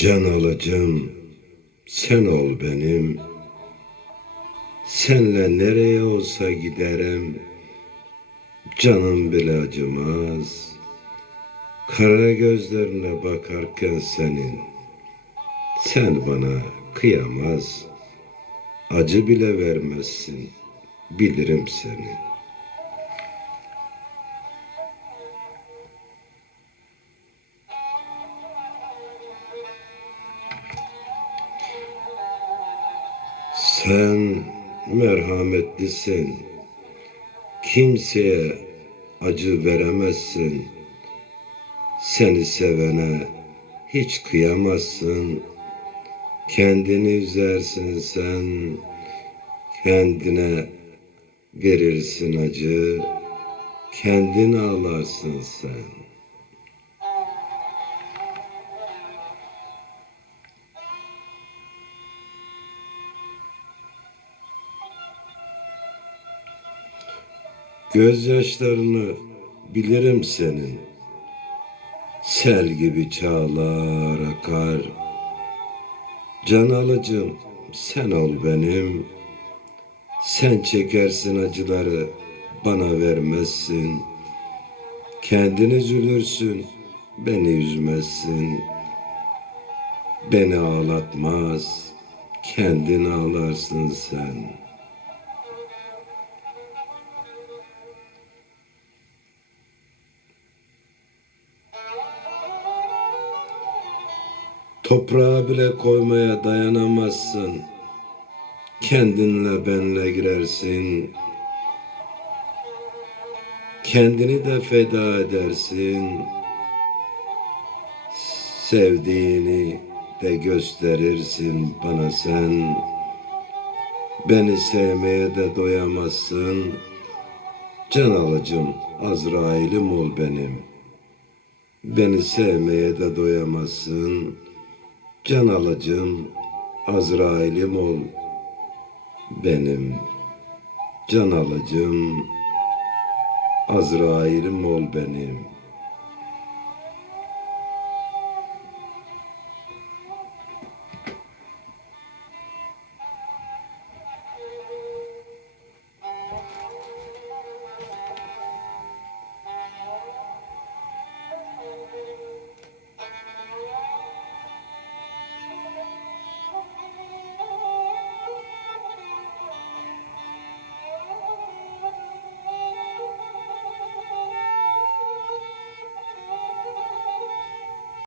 Can alıcım sen ol benim. Senle nereye olsa giderim. Canım bile acımaz. Kara gözlerine bakarken senin. Sen bana kıyamaz. Acı bile vermezsin. Bilirim seni. Sen merhametlisin. Kimseye acı veremezsin. Seni sevene hiç kıyamazsın. Kendini üzersin sen. Kendine verirsin acı. Kendini ağlarsın sen. Gözyaşlarını bilirim senin. Sel gibi çağlar akar. Can alıcım sen ol benim. Sen çekersin acıları bana vermezsin. Kendin üzülürsün beni üzmezsin. Beni ağlatmaz kendin ağlarsın sen.'' Toprağa bile koymaya dayanamazsın. Kendinle benle girersin. Kendini de feda edersin. Sevdiğini de gösterirsin bana sen. Beni sevmeye de doyamazsın. Can alıcım Azrail'im ol benim. Beni sevmeye de doyamazsın. Can alıcım Azrail'im ol benim. Can alıcım Azrail'im ol benim.